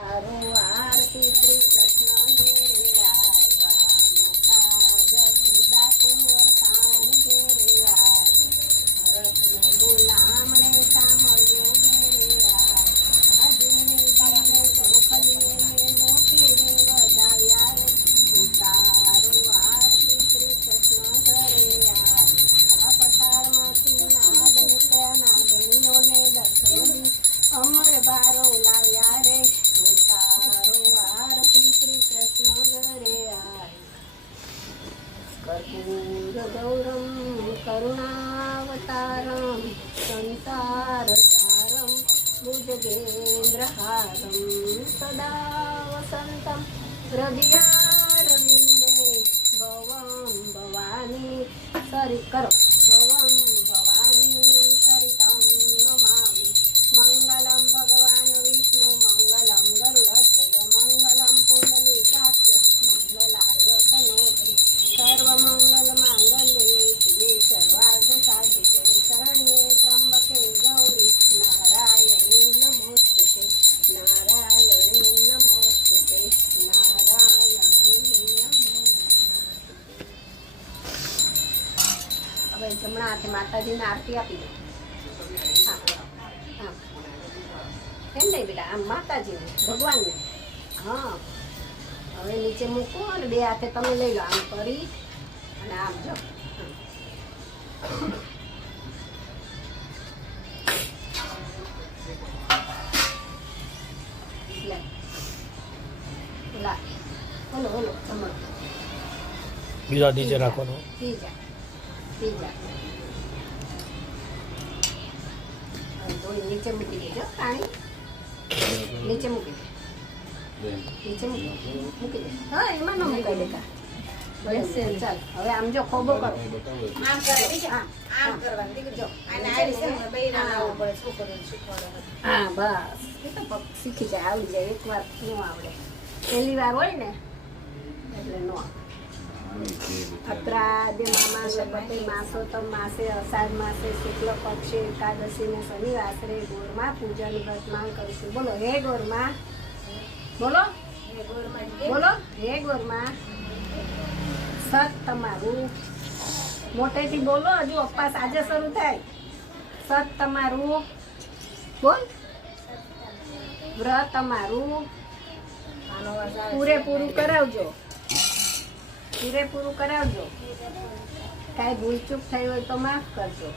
આરતી શ્રી કૃષ્ણ ઘેરે આવ્યા, માતા જસોદા કુંવર કાન ઘેરે આવ્યા, રથનો બોલામણે સાંભળ્યો ઘેરે આવ્યા, જેને જેને ગોખલીએ ને મોતીને વધાવ્યા રે, ઉતારો આરતી શ્રી કૃષ્ણ ઘરે આવ્યા, પસારમાંથી નાગ નીકળ્યા, નાગણીઓને દર્શન દી અમર ભારો લાવ્યા રે, कर्पूर गौरम करुणावतारम संसार सारम भुजगेन्द्रहारम सदा वसंतम हृदयारविंदे भवम भवानी सरि करो भवम भवानी सरितं नमामि मंगलम भगवान विष्णु मंगलम गरुड़ध्वज मंगलम पुंडलीकाक्ष मंगलाय तनोहरि सर्वमंगल मांगल्ये शिवे सर्वार्थ साधिके शरण्ये त्र्यंबके गौरी नारायणी नमोस्तुते नारायणी नमोस्तुते नारायणी नमोस्तुते। હવે જમણા હાથે માતાજીને આરતી આપી દો. હા હા એમ નહીં બેટા, આમ માતાજીને ભગવાનને. હા હવે નીચે મૂકો અને બે હાથે તમે લઈ લો, આમ કરી અને આમ જો. બોલો બોલો જમણ બીજા નીચે રાખવાનો. ત્રીજા ત્રીજા થોડી નીચે મૂકી દેજો પાણી, નીચે મૂકી દે, નીચે મૂકી દે. હા એમાં ન મૂકાઈ દેતા. ચાલ હવે આમ જો ખોબો કરો, આમ કરે, આમ કરવાનું જો. હા બસ એ તો શીખી જાય, આવડી જાય. એક વાર ન આવડે, પહેલી વાર હોય ને એટલે ન આવડે. અત્રાદ્ય મામા ગણપતિ માસોત્તમ માસે અષાઢ માસે શુક્લ પક્ષે એકાદશી ને શનિવાસરે ગોરમાં પૂજન વ્રતમાં કરીશું. બોલો હે ગોરમાં, બોલો બોલો હે ગોરમાં. સત તમારું મોટેથી બોલો, હજુ અપવાસ આજે શરૂ થાય. સત તમારું બોલ, વ્રત તમારું પૂરેપૂરું કરાવજો, પૂરેપૂરું કરાવજો. કાંઈ ભૂલચૂક થઈ હોય તો માફ કરજો.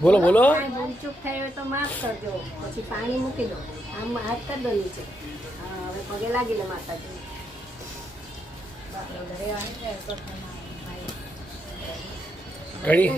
બોલો બોલો. કાંઈ ભૂલચૂક થઈ હોય તો માફ કરજો. પછી પાણી મૂકી દો, આમ હાથ કરી દો નીચે. હા હવે પગે લાગી લે માતાજી. ઘડી